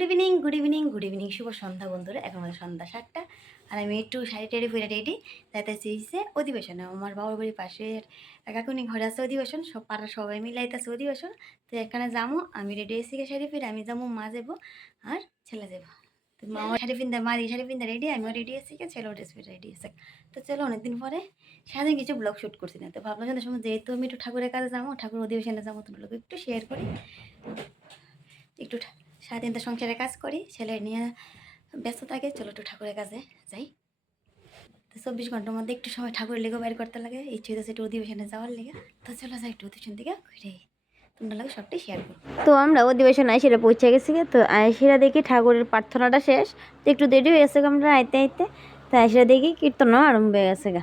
Good evening good evening good evening শুভ সন্ধ্যা বন্ধুরা, এখন আমাদের সন্ধ্যা সাতটা। আর আমি একটু শাড়ি টাড়ি, ফুলে রেডি তাতে চেয়েছে অধিবেশনে। আমার বাবার বাড়ির পাশে কাকুনি ঘরে আছে অধিবেশন। সব পাড়ার সবাই মিলাইতেছে অধিবেশন। তো এখানে যাব আমি রেডি এসে শাড়ি ফিরে আমি যাব মা যাব আর ছেলে যাব তো মা শাড়ি পিন্দা মা এই শাড়ি পিন্দা রেডি আমিও রেডি আছি ছেলেও ড্রেস পিন্দা রেডি আছে। তো চলো অনেকদিন পরে সারাদিন কিছু ব্লগ শ্যুট করছি না। তো ভাবলাম যে সময় যেহেতু আমি একটু ঠাকুরের কাছে যাব ঠাকুর অধিবেশনে যাব তো ব্লগ একটু শেয়ার করি। একটু সারাদিন তো সংসারে কাজ করি ছেলে নিয়ে ব্যস্ত থাকে চলো একটু ঠাকুরের কাছে যাই তো চব্বিশ ঘণ্টার মধ্যে একটু সময় ঠাকুরের লেগে বাইর করতে লাগে ইচ্ছে হচ্ছে একটু অধিবেশনে যাওয়ার লেগে তো চলো যাই একটু অধিবেশন দিকে ঘুরে তোমরা লাগে সবটাই শেয়ার করো তো আমরা অধিবেশন আইসিরা পৌঁছে গেছি গে। তো আইসিরা দেখি ঠাকুরের প্রার্থনাটা শেষ তো একটু দেরি হয়ে গেছে গো আমরা আইতে আইতে তো আইসিরা দেখি কীর্তনও আরম্ভ হয়ে গেছে গা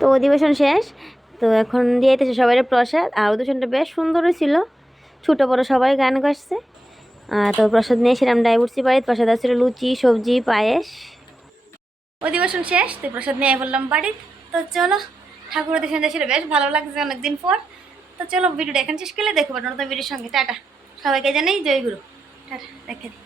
তো অধিবেশন শেষ। তো এখন দিয়ে দিয়েছে সবাই প্রসাদ। আর অধিবেশনটা বেশ সুন্দরই ছিল। ছোটো বড়ো সবাই গান গাইছে তো প্রসাদ নিয়ে সেরাম ডাইভুর্সি বাড়িতে। প্রসাদ আসছিল লুচি, সবজি, পায়েস। অধিবেশন শেষ। তো প্রসাদ নিয়ে বললাম বাড়িতে। তো চলো, ঠাকুর অধিবেশন যাচ্ছিল। বেশ ভালো লাগছে অনেকদিন পর। তো চলো, ভিডিওটা এখানে শেষ করলে দেখো। নতুন ভিডিওর সঙ্গে। টাটা। সবাইকে জানাই জয় গুরু। টাটা। দেখে দিই।